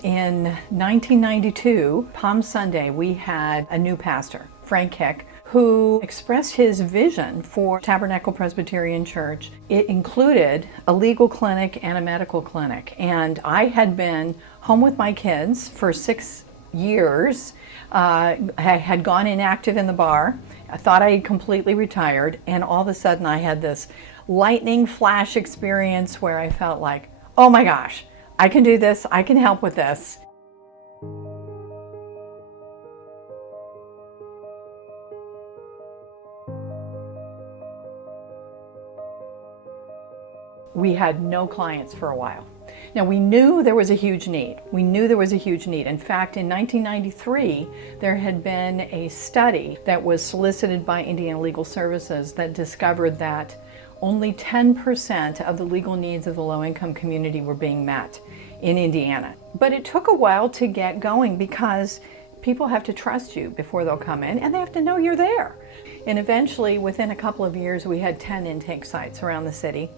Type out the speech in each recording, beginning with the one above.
In 1992, Palm Sunday, we had a new pastor, Frank Hick, who expressed his vision for Tabernacle Presbyterian Church. It included a legal clinic and a medical clinic. And I had been home with my kids for 6 years. I had gone inactive in the bar. I thought I had completely retired. And all of a sudden I had this lightning flash experience where I felt like, oh my gosh, I can do this, I can help with this. We had no clients for a while. Now we knew there was a huge need. In fact, in 1993, there had been a study that was solicited by Indiana Legal Services that discovered that only 10% of the legal needs of the low-income community were being met in Indiana. But it took a while to get going because people have to trust you before they'll come in, and they have to know you're there. And eventually, within a couple of years, we had 10 intake sites around the city.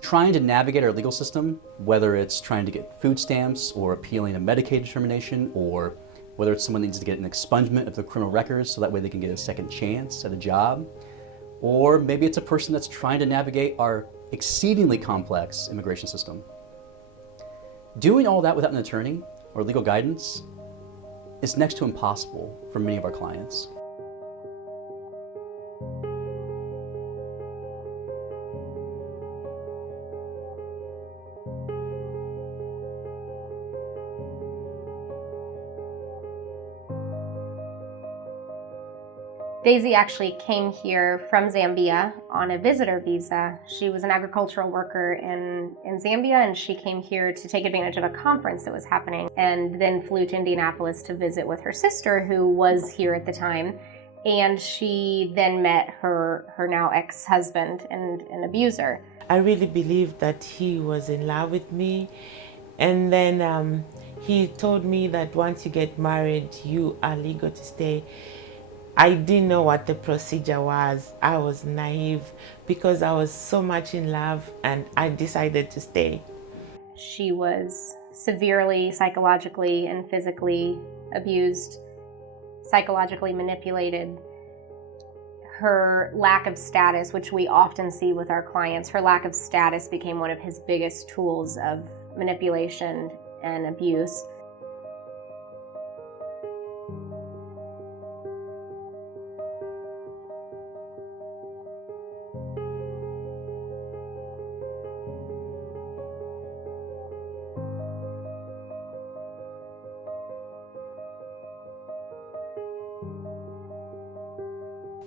Trying to navigate our legal system, whether it's trying to get food stamps or appealing a Medicaid determination, or whether it's someone needs to get an expungement of their criminal records so that way they can get a second chance at a job, or maybe it's a person that's trying to navigate our exceedingly complex immigration system. Doing all that without an attorney or legal guidance is next to impossible for many of our clients. Daisy actually came here from Zambia on a visitor visa. She was an agricultural worker in Zambia, and she came here to take advantage of a conference that was happening, and then flew to Indianapolis to visit with her sister, who was here at the time. And she then met her now ex-husband and abuser. I really believed that he was in love with me. And then he told me that once you get married, you are legal to stay. I didn't know what the procedure was. I was naive because I was so much in love, and I decided to stay. She was severely psychologically and physically abused, psychologically manipulated. Her lack of status, which we often see with our clients, her lack of status became one of his biggest tools of manipulation and abuse.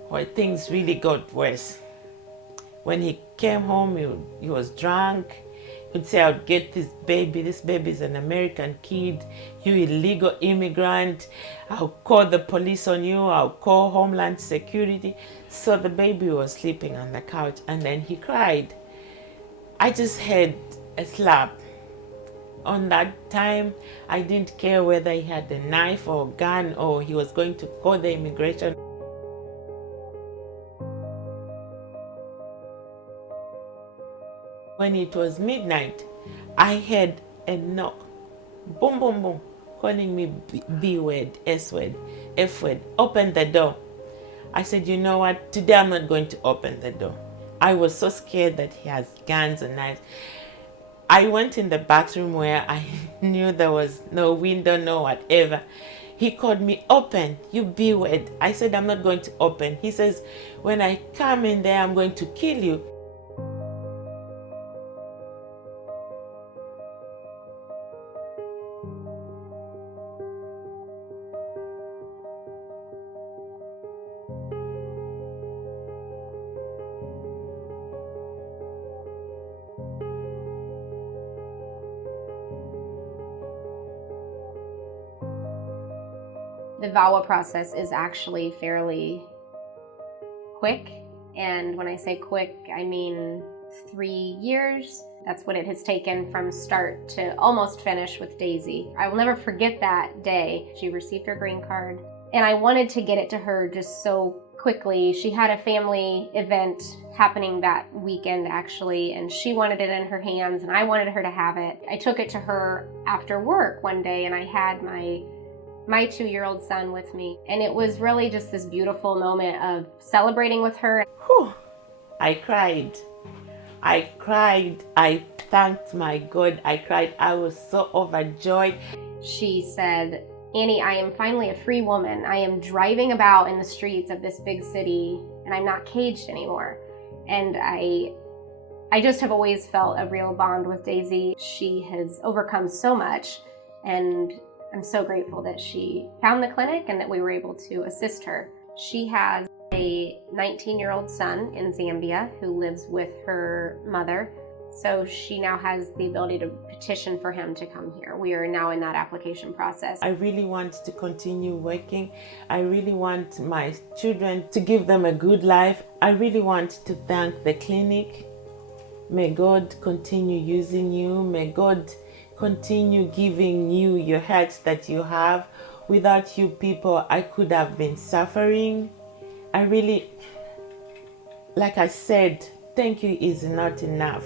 Well, things really got worse. When he came home, he was drunk. He'd say, I'll get this baby. This baby's an American kid. You illegal immigrant. I'll call the police on you. I'll call Homeland Security. So the baby was sleeping on the couch, and then he cried. I just had a slap. On that time, I didn't care whether he had a knife or a gun or he was going to call the immigration. When it was midnight, I heard a knock, boom, boom, boom, calling me B word, S word, F word, open the door. I said, you know what, today I'm not going to open the door. I was so scared that he has guns and knives. I went in the bathroom where I knew there was no window, no whatever. He called me, open, you B word. I said, I'm not going to open. He says, when I come in there, I'm going to kill you. The VAWA process is actually fairly quick, and when I say quick, I mean 3 years. That's what it has taken from start to almost finish with Daisy. I will never forget that day. She received her green card, and I wanted to get it to her just so quickly. She had a family event happening that weekend actually, and she wanted it in her hands and I wanted her to have it. I took it to her after work one day and I had my 2-year-old son with me, and it was really just this beautiful moment of celebrating with her. Whew. I cried. I thanked my God. I cried. I was so overjoyed. She said, "Annie, I am finally a free woman. I am driving about in the streets of this big city and I'm not caged anymore." And I just have always felt a real bond with Daisy. She has overcome so much, and I'm so grateful that she found the clinic and that we were able to assist her. She has a 19-year-old son in Zambia who lives with her mother. So she now has the ability to petition for him to come here. We are now in that application process. I really want to continue working. I really want my children to give them a good life. I really want to thank the clinic. May God continue using you. May God continue giving you your heart that you have. Without you people, I could have been suffering. I really, like I said, thank you is not enough.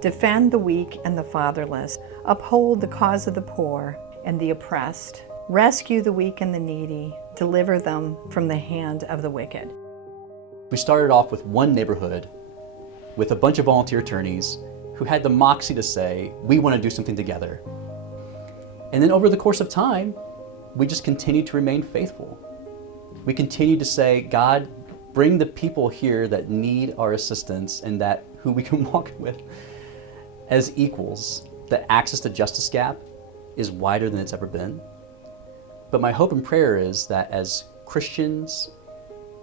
Defend the weak and the fatherless. Uphold the cause of the poor and the oppressed. Rescue the weak and the needy. Deliver them from the hand of the wicked. We started off with one neighborhood with a bunch of volunteer attorneys who had the moxie to say, we want to do something together. And then over the course of time, we just continued to remain faithful. We continued to say, God, bring the people here that need our assistance and that who we can walk with as equals. The access to justice gap is wider than it's ever been. But my hope and prayer is that as Christians,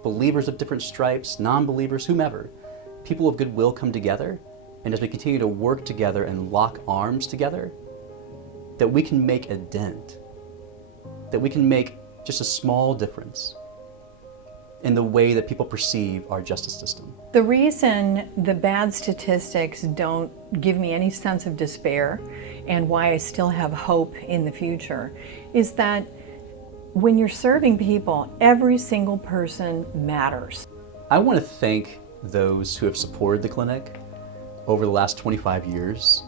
believers of different stripes, non-believers, whomever, people of goodwill come together, and as we continue to work together and lock arms together, that we can make a dent, that we can make just a small difference in the way that people perceive our justice system. The reason the bad statistics don't give me any sense of despair and why I still have hope in the future is that when you're serving people, every single person matters. I want to thank those who have supported the clinic over the last 25 years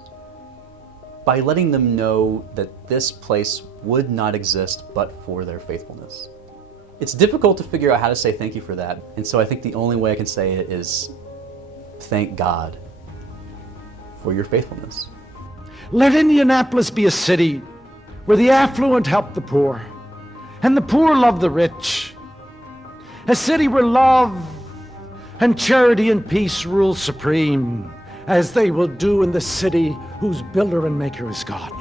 by letting them know that this place would not exist but for their faithfulness. It's difficult to figure out how to say thank you for that, and so I think the only way I can say it is thank God for your faithfulness. Let Indianapolis be a city where the affluent help the poor and the poor love the rich. A city where love and charity and peace rule supreme, as they will do in the city whose builder and maker is God.